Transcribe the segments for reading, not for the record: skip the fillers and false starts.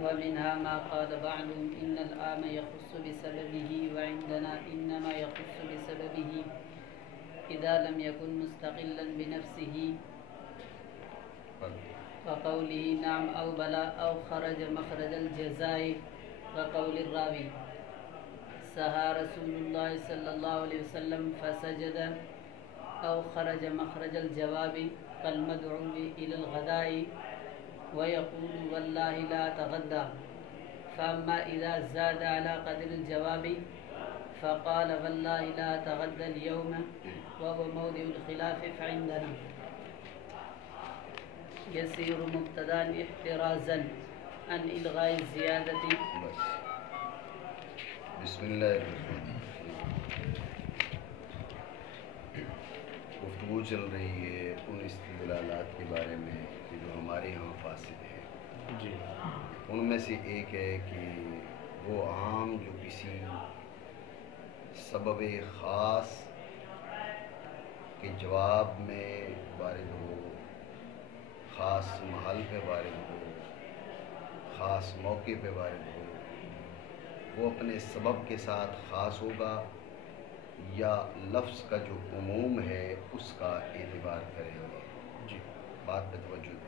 ومنها ما قال بعضهم إن العام يخص بسببه وعندنا إنما يخص بسببه إذا لم يكن مستقلا بنفسه وقوله نعم أو بلا أو خرج مخرج الجزاء وقول الراوي سها رسول الله صلى الله عليه وسلم فسجد أو خرج مخرج الجواب كالمدعو إلى الغداء ويقول والله لا أتغدى فأما إذا زاد على قدر الجواب فقال والله لا أتغدى اليوم وهو موضع الخلاف فعندنا يسير مبتدا احترازا عن إلغاء الزيادة. بسم اللہ الرحمن الرحیم. گفتگو چل رہی ہے ان استدلالات کے بارے میں کہ جو ہمارے یہاں فاسد ہیں. جی. ان میں سے ایک ہے کہ وہ عام جو کسی سبب خاص کے جواب میں وارد ہو، خاص محل پہ وارد ہو، خاص موقع پہ وارد ہو، وہ اپنے سبب کے ساتھ خاص ہوگا یا لفظ کا جو عموم ہے اس کا اعتبار کریں گے. جی. بات پہ توجہ دیں.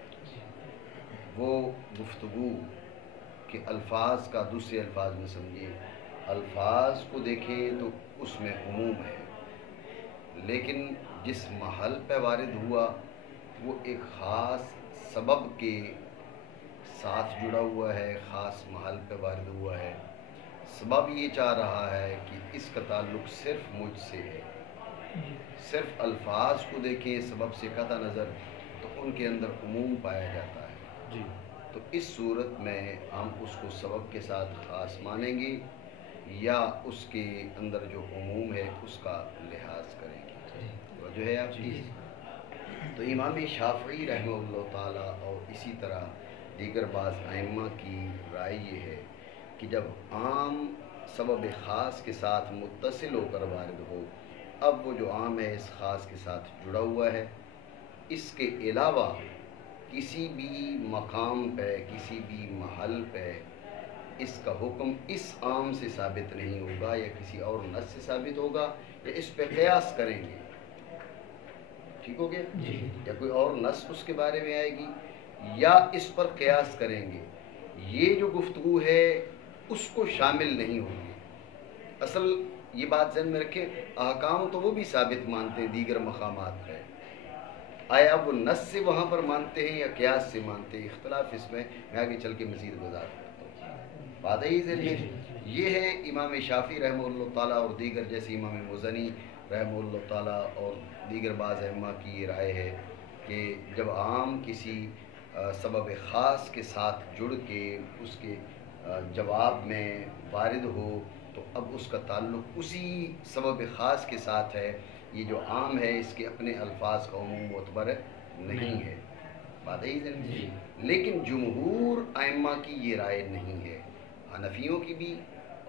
وہ گفتگو کہ الفاظ کا دوسرے الفاظ میں سمجھے، الفاظ کو دیکھیں تو اس میں عموم ہے، لیکن جس محل پہ وارد ہوا وہ ایک خاص سبب کے ساتھ جڑا ہوا ہے، خاص محل پہ وارد ہوا ہے. سبب یہ چاہ رہا ہے کہ اس کا تعلق صرف مجھ سے ہے. صرف الفاظ کو دیکھیں سبب سے قطع نظر تو ان کے اندر عموم پایا جاتا ہے. جی. تو اس صورت میں ہم اس کو سبب کے ساتھ خاص مانیں گے یا اس کے اندر جو عموم ہے اس کا لحاظ کریں گے. تو جو ہے آپ کی تو امام شافعی رحمہ اللہ تعالیٰ اور اسی طرح دیگر بعض ائمہ کی رائے یہ ہے کہ جب عام سبب خاص کے ساتھ متصل ہو کر وارد ہو، اب وہ جو عام ہے اس خاص کے ساتھ جڑا ہوا ہے، اس کے علاوہ کسی بھی مقام پہ کسی بھی محل پہ اس کا حکم اس عام سے ثابت نہیں ہوگا یا کسی اور نص سے ثابت ہوگا یا اس پہ قیاس کریں گے. ٹھیک ہو گیا؟ جی. یا کوئی اور نص اس کے بارے میں آئے گی یا اس پر قیاس کریں گے. یہ جو گفتگو ہے اس کو شامل نہیں ہوگی. اصل یہ بات ذہن میں رکھیں، احکام تو وہ بھی ثابت مانتے ہیں دیگر مقامات پہ، آیا وہ نص سے وہاں پر مانتے ہیں یا قیاس سے مانتے ہیں، اختلاف اس میں آگے چل کے مزید وضاحت کرتا ہوں. بات ہے ذہن میں. یہ ہے امام شافعی رحمہ اللہ تعالیٰ اور دیگر جیسے امام مزنی رحمہ اللہ تعالیٰ اور دیگر بعض ائمہ کی یہ رائے ہے کہ جب عام کسی سبب خاص کے ساتھ جڑ کے اس کے جواب میں وارد ہو تو اب اس کا تعلق اسی سبب خاص کے ساتھ ہے. یہ جو عام ہے اس کے اپنے الفاظ کا عموم معتبر نہیں ہے. بات ہے ذہن میں. لیکن جمہور ائمہ کی یہ رائے نہیں ہے، حنفیوں کی بھی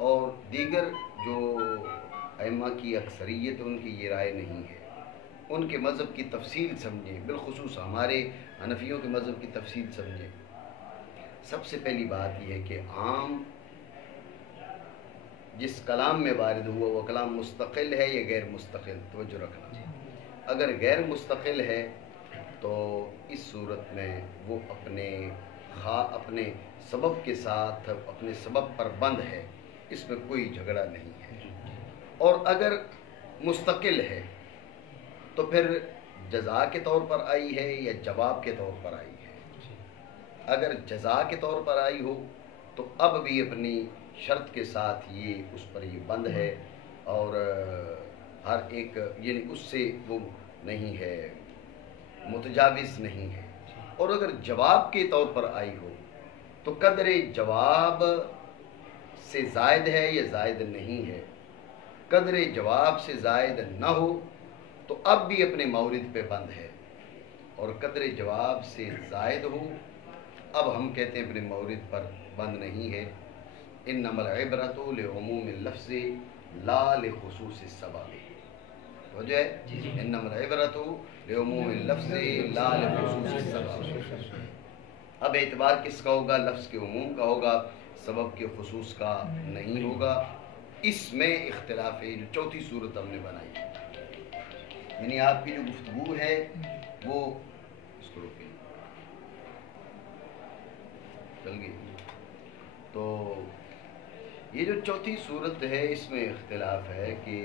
اور دیگر جو ائمہ کی اکثریت ان کی یہ رائے نہیں ہے. ان کے مذہب کی تفصیل سمجھیں، بالخصوص ہمارے حنفیوں کے مذہب کی تفصیل سمجھیں. سب سے پہلی بات یہ ہے کہ عام جس کلام میں وارد ہوا وہ کلام مستقل ہے یا غیر مستقل، توجہ رکھنا. اگر غیر مستقل ہے تو اس صورت میں وہ اپنے سبب کے ساتھ اپنے سبب پر بند ہے، اس میں کوئی جھگڑا نہیں ہے. اور اگر مستقل ہے تو پھر جزا کے طور پر آئی ہے یا جواب کے طور پر آئی ہے. اگر جزا کے طور پر آئی ہو تو اب بھی اپنی شرط کے ساتھ یہ اس پر یہ بند ہے اور ہر ایک یعنی اس سے وہ نہیں ہے، متجاوز نہیں ہے. اور اگر جواب کے طور پر آئی ہو تو قدر جواب سے زائد ہے یا زائد نہیں ہے. قدر جواب سے زائد نہ ہو تو اب بھی اپنے مورد پہ بند ہے، اور قدر جواب سے زائد ہو اب ہم کہتے ہیں اپنے مورد پر بند نہیں ہے. انما العبرۃ لعموم اللفظ لا لخصوص السبب. وجہ ہے انما العبرۃ لعموم اللفظ لا لخصوص السبب. اب اعتبار کس کا ہوگا؟ لفظ کے عموم کا ہوگا، سبب کے خصوص کا نہیں ہوگا۔ اس میں اختلاف ہے، جو چوتھی صورت ہم نے بنائی ہے، یعنی آپ کی جو گفتگو ہے وہ اس کو روکیں چل گئی۔ تو یہ جو چوتھی صورت ہے اس میں اختلاف ہے کہ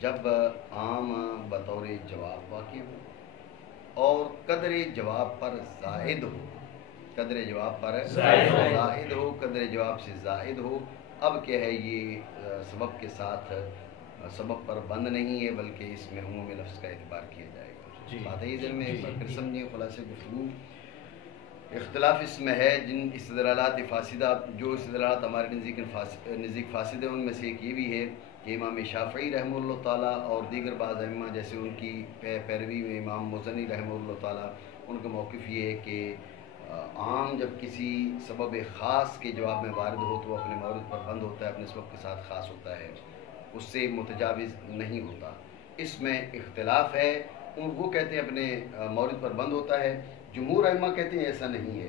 جب عام بطور جواب واقع ہو اور قدر جواب پر زائد ہو، قدر جواب پر زائد ہو، قدر جواب سے زائد ہو، اب کیا ہے یہ سبب کے ساتھ سبب پر بند نہیں ہے، بلکہ اس میں عموم لفظ کا اعتبار کیا جائے گا۔ بات ہے یہ دل میں پھر سمجھیں خلاصے گفتگو۔ اختلاف اس میں ہے جن استدلالات فاسدہ، جو استدلالات ہمارے نزدیک فاسد ہیں، ان میں سے ایک یہ بھی ہے کہ امام شافعی رحمہ اللہ تعالیٰ اور دیگر بعض ائمہ جیسے ان کی پیروی میں امام مزنی رحمہ اللہ تعالیٰ، ان کا موقف یہ ہے کہ عام جب کسی سبب خاص کے جواب میں وارد ہو تو اپنے مورد پر بند ہوتا ہے، اپنے سبب کے ساتھ خاص ہوتا ہے، اس سے متجاوز نہیں ہوتا۔ اس میں اختلاف ہے، وہ کہتے ہیں اپنے مورد پر بند ہوتا ہے، جمہور ائمہ کہتے ہیں ایسا نہیں ہے۔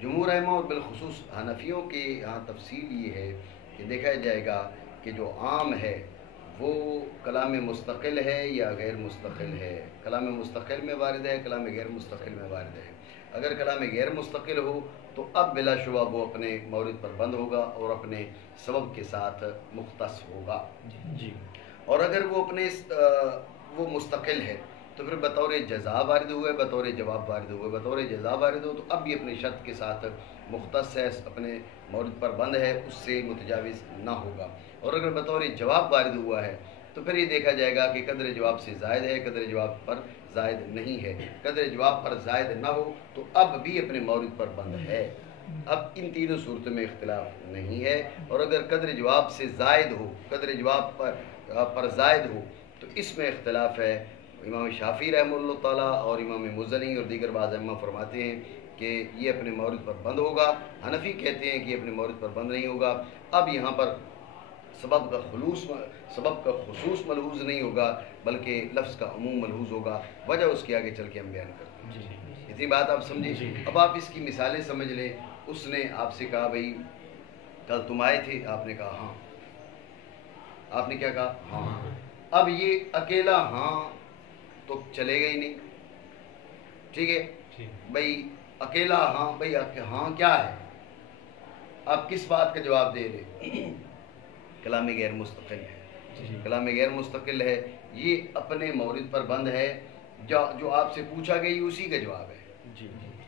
جمہور ائمہ اور بالخصوص حنفیوں کی یہاں تفصیل یہ ہے کہ دیکھا جائے گا کہ جو عام ہے وہ کلام مستقل ہے یا غیر مستقل ہے، کلام مستقل میں وارد ہے، کلام غیر مستقل میں وارد ہے۔ اگر کلام غیر مستقل ہو تو اب بلا شبہ وہ اپنے مورد پر بند ہوگا اور اپنے سبب کے ساتھ مختص ہوگا، اور اگر وہ اپنے وہ مستقل ہے تو پھر بطور جزا وارد ہوئے، بطور جواب وارد ہوئے، بطور جزا وارد ہو تو اب بھی اپنے شرط کے ساتھ مختص ہے، اپنے مورد پر بند ہے، اس سے متجاوز نہ ہوگا۔ اور اگر بطور جواب وارد ہوا ہے تو پھر یہ دیکھا جائے گا کہ قدر جواب سے زائد ہے، قدر جواب پر زائد نہیں ہے۔ قدر جواب پر زائد نہ ہو تو اب بھی اپنے مورد پر بند ہے۔ اب ان تینوں صورتوں میں اختلاف نہیں ہے، اور اگر قدر جواب سے زائد ہو، قدر جواب پر زائد ہو تو اس میں اختلاف ہے۔ امام شافعی رحمہ اللہ تعالیٰ اور امام مزنی اور دیگر بعض ائمہ فرماتے ہیں کہ یہ اپنے مورد پر بند ہوگا، حنفی کہتے ہیں کہ یہ اپنے مورد پر بند نہیں ہوگا۔ اب یہاں پر سبب کا خصوص ملحوظ نہیں ہوگا بلکہ لفظ کا عموم ملحوظ ہوگا، وجہ اس کی آگے چل کے ہم بیان کرتے ہیں۔ اتنی بات آپ سمجھیں۔ اب آپ اس کی مثالیں سمجھ لیں۔ اس نے آپ سے کہا بھائی کل تم آئے تھے، آپ نے کہا ہاں، آپ نے کیا کہا؟ ہاں۔ اب یہ اکیلا ہاں تو چلے گا ہی نہیں، ٹھیک ہے بھائی، اکیلا ہاں، بھائی ہاں کیا ہے؟ آپ کس بات کا جواب دے رہے؟ کلام غیر مستقل ہے، کلام غیر مستقل ہے، یہ اپنے مورد پر بند ہے، جو آپ سے پوچھا گئی اسی کا جواب ہے۔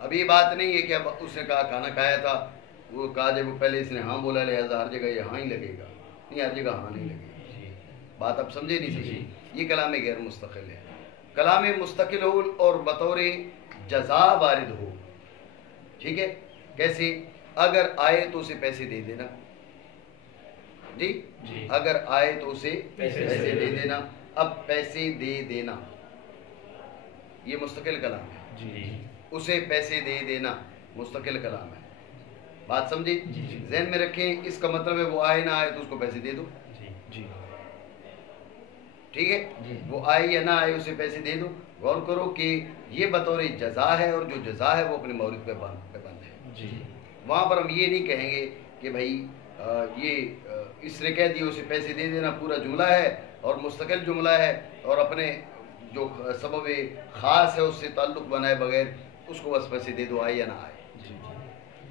اب یہ بات نہیں ہے کہ اب اس نے کہا کھانا کھایا تھا، وہ کہا جب وہ پہلے اس نے ہاں بولا لہذا ہر جگہ یہ ہاں ہی لگے گا، نہیں، ہر جگہ ہاں نہیں لگے گا۔ بات آپ سمجھے نہیں سمجھے؟ یہ کلام غیر مستقل ہے۔ کلام مستقل ہو اور بطور جزا وارد ہو، ٹھیک ہے، کیسے؟ اگر آئے تو اسے پیسے دے دینا، جی اگر آئے تو اسے پیسے دے دینا۔ اب پیسے دے دینا یہ مستقل کلام ہے، اسے پیسے دے دینا مستقل کلام ہے۔ بات سمجھے؟ ذہن میں رکھیں، اس کا مطلب ہے وہ آئے نہ آئے تو اس کو پیسے دے دو، ٹھیک ہے، وہ آئے یا نہ آئے اسے پیسے دے دو۔ غور کرو کہ یہ بطور جزا ہے، اور جو جزا ہے وہ اپنے مورد پہ بند ہے۔ وہاں پر ہم یہ نہیں کہیں گے کہ بھائی یہ اس نے کہہ دیا اسے پیسے دے دینا، پورا جملہ ہے اور مستقل جملہ ہے، اور اپنے جو سبب خاص ہے اس سے تعلق بنائے بغیر اس کو بس پیسے دے دو، آئے یا نہ آئے،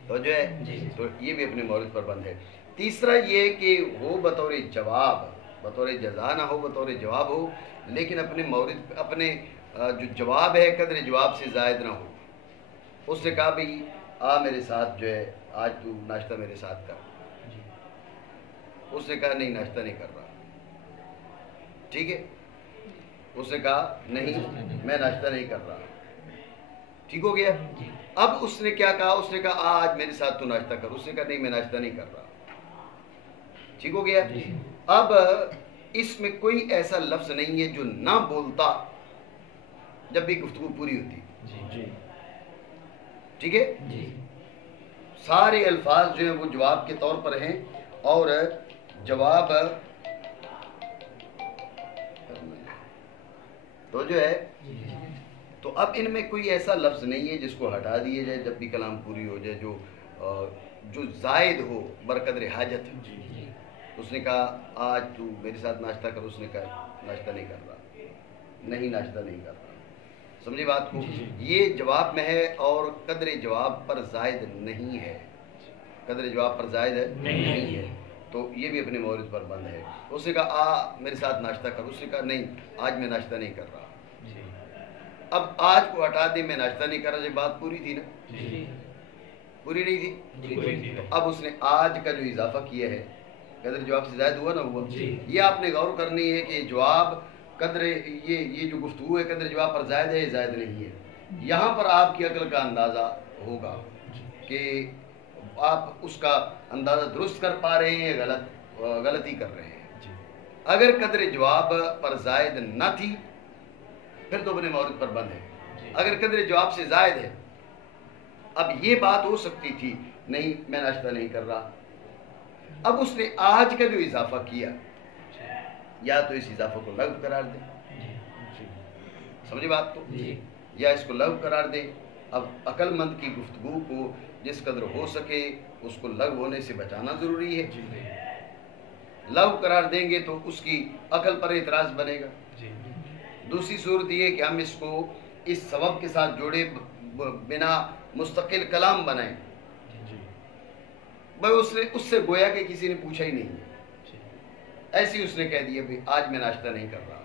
تو جو ہے تو یہ بھی اپنے مورد پر بند ہے۔ تیسرا یہ کہ وہ بطور جواب، بطور جزا نہ ہو، بطور جواب ہو، لیکن اپنے مورد، اپنے جو جواب ہے قدر جواب سے زائد نہ ہو۔ اس نے کہا بھئی آ میرے ساتھ جو ہے آج تو ناشتہ میرے ساتھ کر، اس نے کہا نہیں ناشتہ نہیں کر رہا، ٹھیک ہے، اس نے کہا نہیں میں ناشتہ نہیں کر رہا، ٹھیک ہو گیا۔ اب اس نے کیا کہا؟ اس نے کہا آج میرے ساتھ تو ناشتہ کر، اس نے کہا نہیں میں ناشتہ نہیں کر رہا، ٹھیک ہو گیا۔ اب اس میں کوئی ایسا لفظ نہیں ہے جو نہ بولتا جب بھی گفتگو پوری ہوتی، ٹھیک ہے، سارے الفاظ جو ہیں وہ جواب کے طور پر ہیں، اور جواب تو جو ہے تو اب ان میں کوئی ایسا لفظ نہیں ہے جس کو ہٹا دیا جائے جب بھی کلام پوری ہو جائے جو زائد ہو برقدر حاجت. اس نے کہا آج تو میرے ساتھ ناشتہ کر. اس نے کہا ناشتہ نہیں کر رہا, نہیں ناشتہ نہیں کر رہا. سمجھے بات کو؟ یہ جواب میں ہے اور قدر جواب پر زائد نہیں ہے. قدر جواب پر زائد نہیں ہے, تو یہ بھی اپنے مورد پر بند ہے. اس نے کہا میرے ساتھ ناشتہ کر. اس نے کہا نہیں آج میں ناشتہ نہیں کر رہا. اب آج کو ہٹا دے میں ناشتہ نہیں کر رہا, یہ بات پوری تھی نا؟ پوری نہیں تھی. تو اب اس نے آج کا جو اضافہ کیا ہے قدر جواب سے زائد ہوا نہ ہوا. یہ آپ نے غور کرنی ہے کہ جواب قدر یہ جو گفتگو ہے قدر جواب پر زائد ہے یا زائد نہیں ہے. یہاں پر آپ کی عقل کا اندازہ ہوگا کہ آپ اس کا اندازہ درست کر پا رہے ہیں یا غلطی کر رہے ہیں. اگر قدر جواب پر زائد نہ تھی پھر تو اپنے مورد پر بند ہے. اگر قدر جواب سے زائد ہے, اب یہ بات ہو سکتی تھی نہیں میں ناشتہ نہیں کر رہا. اب اس نے آج کا جو اضافہ کیا یا تو اس اضافے کو لغو قرار دے. سمجھے بات کو؟ یا اس کو لغو قرار دے. اب عقل مند کی گفتگو کو جس قدر ہو سکے اس کو لغو ہونے سے بچانا ضروری ہے. لغو قرار دیں گے تو اس کی عقل پر اعتراض بنے گا. دوسری صورت یہ کہ ہم اس کو اس سبب کے ساتھ جوڑے بنا مستقل کلام بنائیں. بھائی اس سے گویا کہ کسی نے پوچھا ہی نہیں, ایسے ہی اس نے کہہ دیا بھائی آج میں ناشتہ نہیں کر رہا.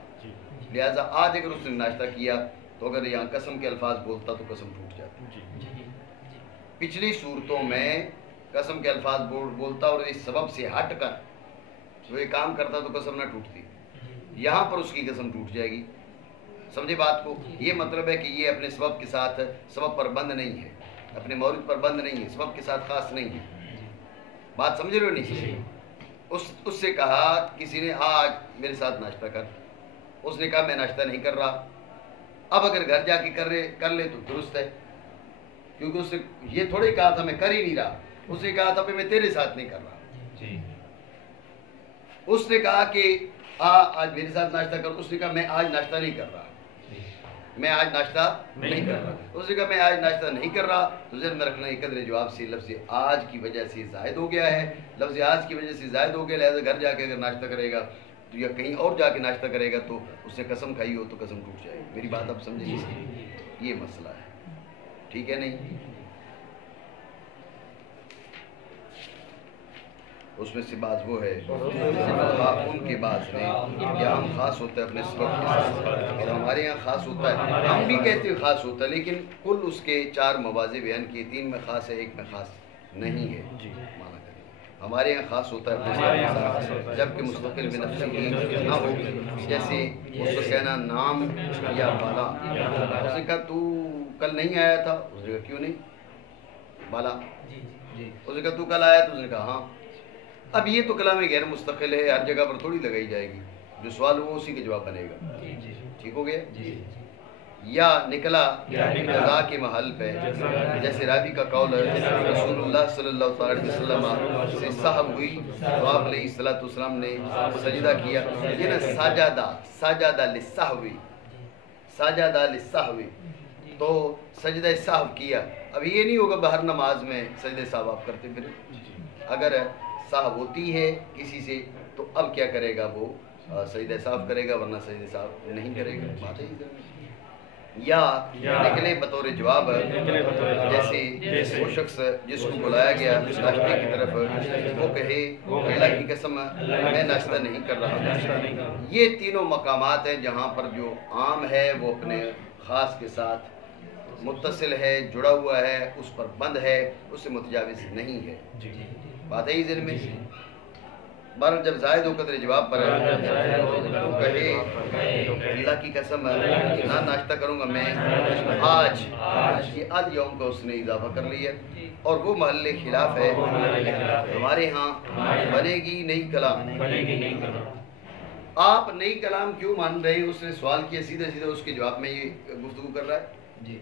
لہٰذا آج اگر اس نے ناشتہ کیا تو اگر یہاں قسم کے الفاظ بولتا تو قسم ٹوٹ جاتی. پچھلی صورتوں میں قسم کے الفاظ بولتا اور اس سبب سے ہٹ کر وہ یہ کام کرتا تو قسم نہ ٹوٹتی. یہاں پر اس کی قسم ٹوٹ جائے گی. سمجھے بات کو؟ یہ مطلب ہے کہ یہ اپنے سبب کے ساتھ سبب پر بند نہیں ہے, اپنے مورد پر بند نہیں ہے, سبب کے ساتھ خاص نہیں ہے. بات سمجھ رہے ہو نہیں؟ اس سے کہا کسی نے آج میرے ساتھ ناشتہ کر. اس نے کہا میں ناشتہ نہیں کر رہا. اب اگر گھر جا کے کر لے تو درست ہے, کیونکہ اس نے یہ تھوڑے کہا تھا میں کر ہی نہیں رہا. اس نے کہا تھا میں تیرے ساتھ نہیں کر رہا. اس نے کہا کہ آج میرے ساتھ ناشتہ کر. اس نے کہا میں آج ناشتہ نہیں کر رہا, میں آج ناشتہ نہیں کر رہا. اس نے کہا میں آج ناشتہ نہیں کر رہا. تو ذہن میں رکھنا ہے قدر جواب سے لفظ آج کی وجہ سے زائد ہو گیا ہے. لفظ آج کی وجہ سے زائد ہو گیا, لہٰذا گھر جا کے اگر ناشتہ کرے گا تو یا کہیں اور جا کے ناشتہ کرے گا تو اس نے قسم کھائی ہو تو قسم ٹوٹ جائے گی. میری بات آپ سمجھیں گے؟ یہ مسئلہ ہے, ٹھیک ہے نہیں؟ اس میں سے بعض وہ ہے ان کے بعض میں یہاں خاص ہوتا ہے اپنے سبب کے ساتھ, اور ہمارے یہاں خاص ہوتا ہے. ہم بھی کہتے ہیں خاص ہوتا ہے, لیکن کل اس کے 4 مواضع بیان کیے, 3 میں خاص ہے, 1 میں خاص نہیں ہے. مانا کریں ہمارے یہاں خاص ہوتا ہے اپنے سبب کے ساتھ, جبکہ مستقل میں نفسی نہ ہو. جیسے اس کو کہنا نام یا بالا. اس نے کہا تو کل نہیں آیا تھا. اس نے کہا کیوں نہیں بالا. اس نے کہا تو کل آیا. تو اس نے کہا ہاں. اب یہ تو کلام غیر مستقل ہے, ہر جگہ پر تھوڑی لگائی جائے گی. جو سوال ہو اسی کے جواب بنے گا. ٹھیک ہو گیا؟ یا نکلا جزا کے محل پہ, جیسے راوی کا قول ہے رسول اللہ صلی اللہ علیہ وسلم سے صحب ہوئی تو آپ علیہ الصلوۃ والسلام نے سجدہ کیا. یہ نا سجدہ للسہوی, سجدہ للسہوی, تو سجدہ سہو کیا. اب یہ نہیں ہوگا ہر نماز میں سجدہ سہو آپ کرتے پھر. اگر صاحب ہوتی ہے کسی سے تو اب کیا کرے گا, وہ سجدہ صاحب کرے گا, ورنہ سجدہ صاحب نہیں کرے گا. بات ہے. یا نکلے بطور جواب, جیسے وہ شخص جس کو بلایا گیا ناشتے کی طرف وہ کہے اللہ کی قسم میں ناشتہ نہیں کر رہا. یہ تینوں مقامات ہیں جہاں پر جو عام ہے وہ اپنے خاص کے ساتھ متصل ہے, جڑا ہوا ہے, اس پر بند ہے, اس سے متجاوز نہیں ہے. بات ہے ہی ذہن میں. بہرحال جب زائد ہو قدر جواب پر تو کہے اللہ کی قسم نہ ناشتہ کروں گا میں آج. یہ الیوم کا اس نے اضافہ کر لیا, اور وہ محل خلاف ہے. ہمارے ہاں بنے گی نئی کلام. آپ نئی کلام کیوں مان رہے ہیں؟ اس نے سوال کیا, سیدھا سیدھا اس کے جواب میں یہ گفتگو کر رہا ہے.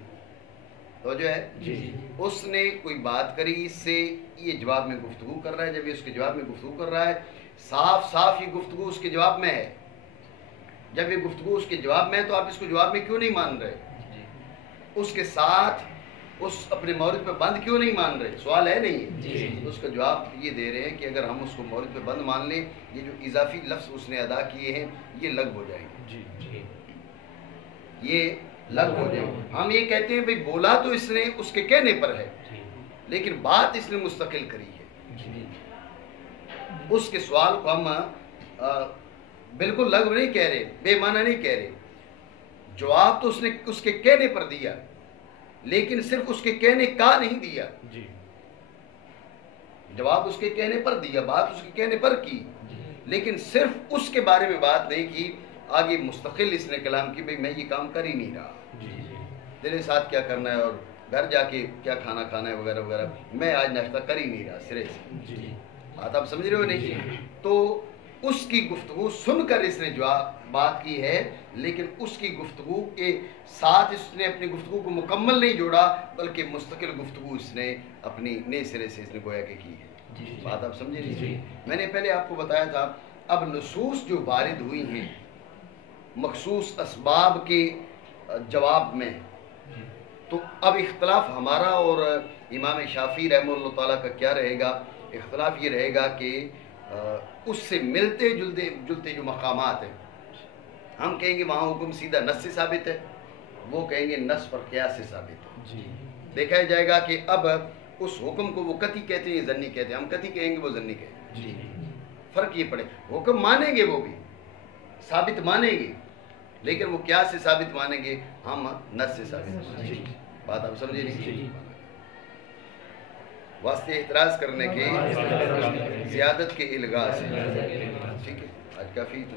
تو جو ہے اس نے کوئی بات کری, اس سے یہ جواب میں گفتگو کر رہا ہے. جب یہ اس کے جواب میں گفتگو کر رہا ہے, صاف صاف یہ گفتگو اس کے جواب میں ہے. جب یہ گفتگو اس کے جواب میں ہے تو آپ اس کو جواب میں کیوں نہیں مان رہے؟ اس کے ساتھ اس اپنے مورد پہ بند کیوں نہیں مان رہے؟ سوال ہے نہیں؟ اس کا جواب یہ دے رہے ہیں کہ اگر ہم اس کو مورد پہ بند مان لیں، یہ جو اضافی لفظ اس نے ادا کیے ہیں یہ لغو ہو جائیں گے، یہ لغو ہو جائیں گے۔ ہم یہ کہتے ہیں بھئی بولا تو اس نے اس کے کہنے پر ہے، لیکن بات اس نے مستقل کری ہے۔ اس کے سوال کو ہم بالکل لغو نہیں کہہ رہے، بے معنی نہیں کہہ رہے، جواب تو اس نے اس کے کہنے پر دیا، لیکن صرف اس کے کہنے کا نہیں دیا، جواب اس کے کہنے پر دیا، بات اس کے کہنے پر کی، لیکن صرف اس کے بارے میں بات نہیں کی، آگے مستقل اس نے کلام کی، بھئی میں یہ کام کر ہی نہیں رہا، تیرے ساتھ کیا کرنا ہے اور گھر جا کے کیا کھانا کھانا ہے وغیرہ وغیرہ، میں آج ناشتہ کر ہی نہیں رہا سرے سے۔ بات آپ سمجھ رہے ہو نہیں؟ تو اس کی گفتگو سن کر اس نے جواب بات کی ہے، لیکن اس کی گفتگو کے ساتھ اس نے اپنی گفتگو کو مکمل نہیں جوڑا، بلکہ مستقل گفتگو اس نے اپنی نئے سرے سے اس نے گویا کہ کی ہے۔ بات آپ سمجھے نہیں؟ میں نے پہلے آپ کو بتایا تھا، اب نصوص جو وارد ہوئی ہیں مخصوص اسباب کے جواب میں، تو اب اختلاف ہمارا اور امام شافعی رحمہ اللہ تعالیٰ کا کیا رہے گا؟ اختلاف یہ رہے گا کہ اس سے ملتے جلتے جو مقامات ہیں، ہم کہیں گے وہاں حکم سیدھا نص سے ثابت ہے، وہ کہیں گے نص پر قیاس سے ثابت ہے۔ دیکھا جائے گا کہ اب اس حکم کو وہ قطعی کہتے ہیں یا ظنی کہتے ہیں، ہم قطعی کہیں گے وہ ظنی کہتے ہیں، فرق یہ پڑے، حکم مانیں گے وہ بھی ثابت مانیں گے، لیکن وہ قیاس سے ثابت مانیں گے، ہم نص سے ثابت مانیں گے۔ بات آپ سمجھے نہیں؟ واسطے اعتراض کرنے کے زیادت کے الغاء سے، ٹھیک ہے، آج کافی تو